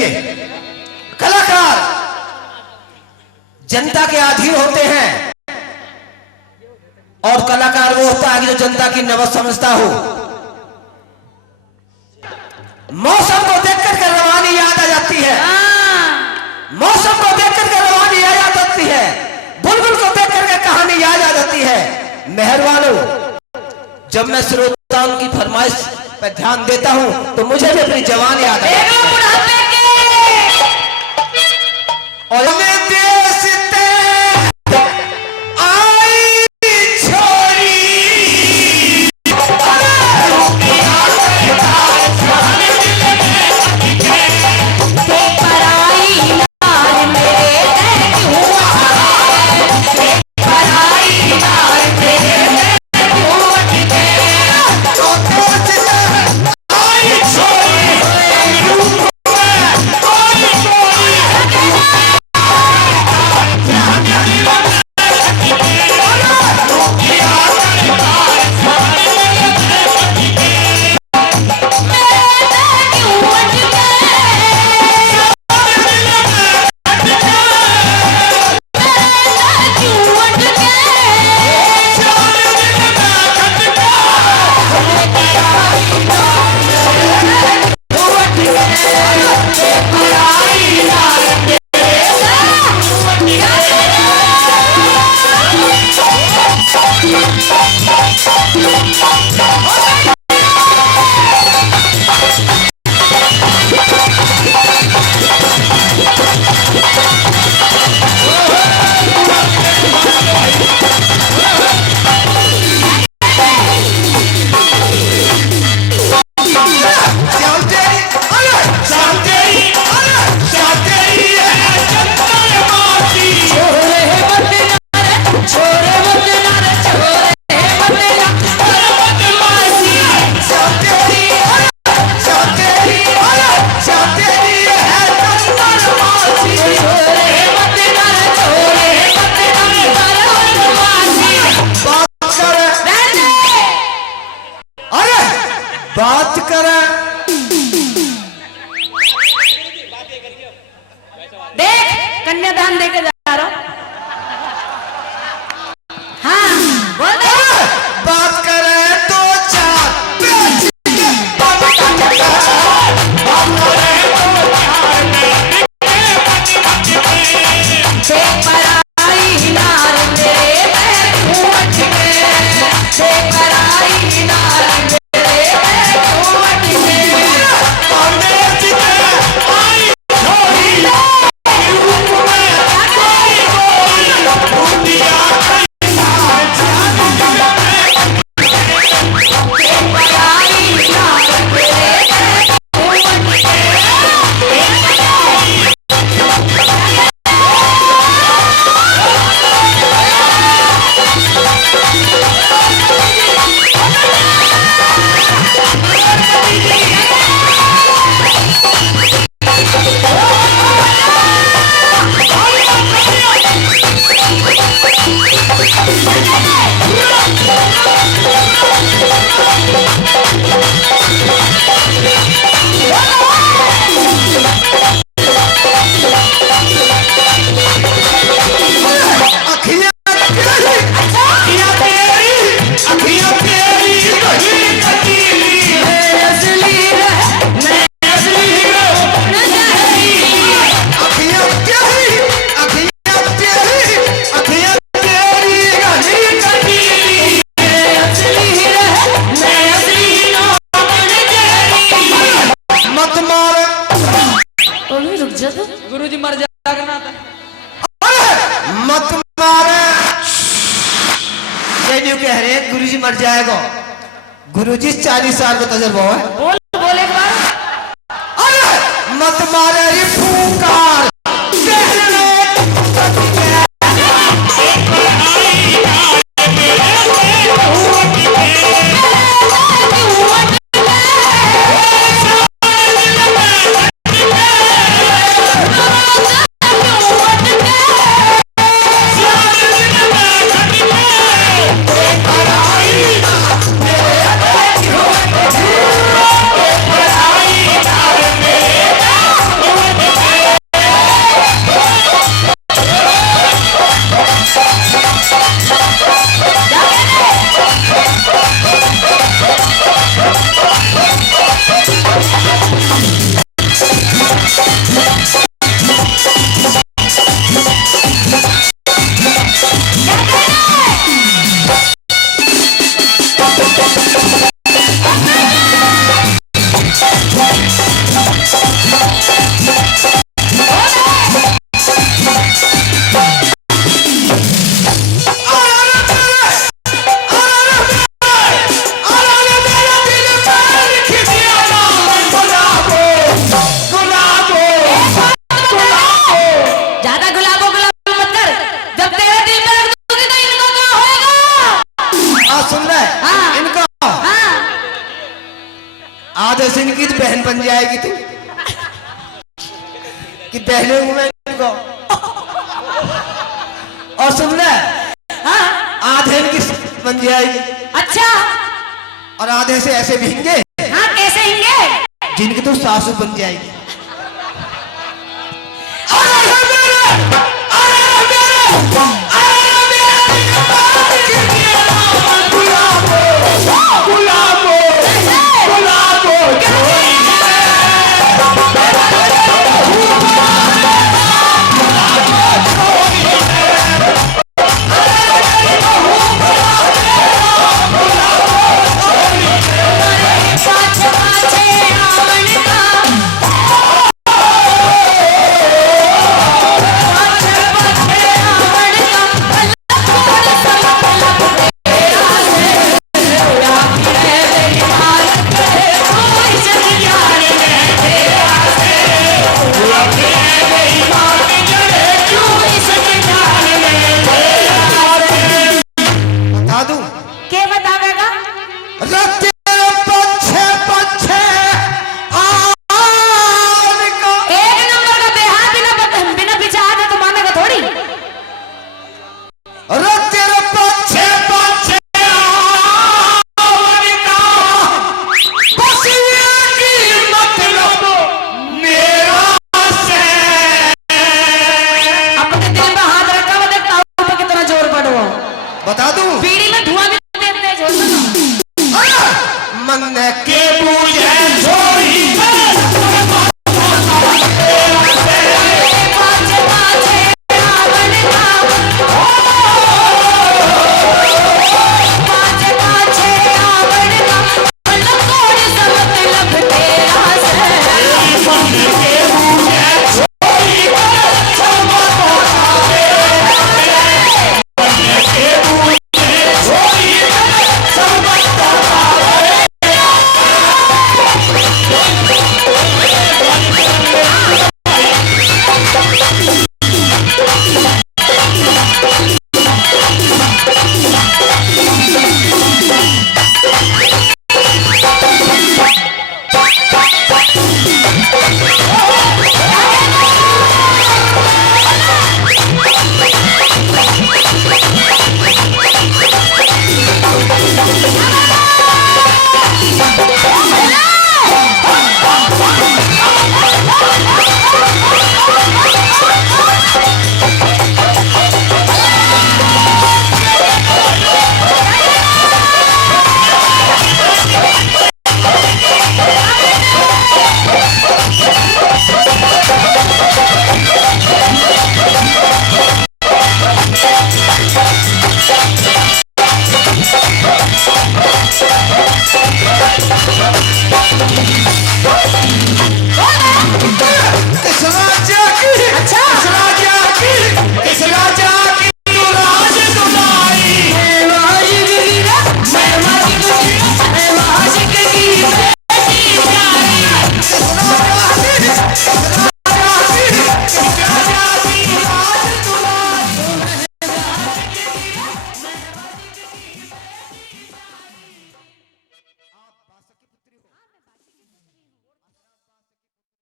देखिए, कलाकार जनता के अधीन होते हैं और कलाकार वो होता है कि जो जनता की नब्ज समझता हो। मौसम को देखकर के रवानी याद आ जाती है, मौसम को देखकर के रवानी याद आ जाती है, बुलबुल को देखकर के कहानी याद आ जाती है। मेहरबानो, जब मैं श्रोताओं की फरमाइश पर ध्यान देता हूं तो मुझे भी अपनी जवानी याद आती है। और बात करें, देख कन्यादान देके जा रहा हूं। हाँ बोल दे। बात करें तो चार गुरुजी मर जागना था। मत मारे, ये कह रहे हैं गुरुजी मर जाएगा। गुरुजी 40 साल का तजर्बा है। बोल बोल एक बार। अरे मत मारे ये फूंकार बन जाएगी तू कि पहले हूं मैं इनको। और सुन ले, हाँ आधे इनकी बन जाएगी अच्छा और आधे से ऐसे भिंगे हाँ कैसे हिंगे जिनकी तू सासू बन जाएगी। गुलाब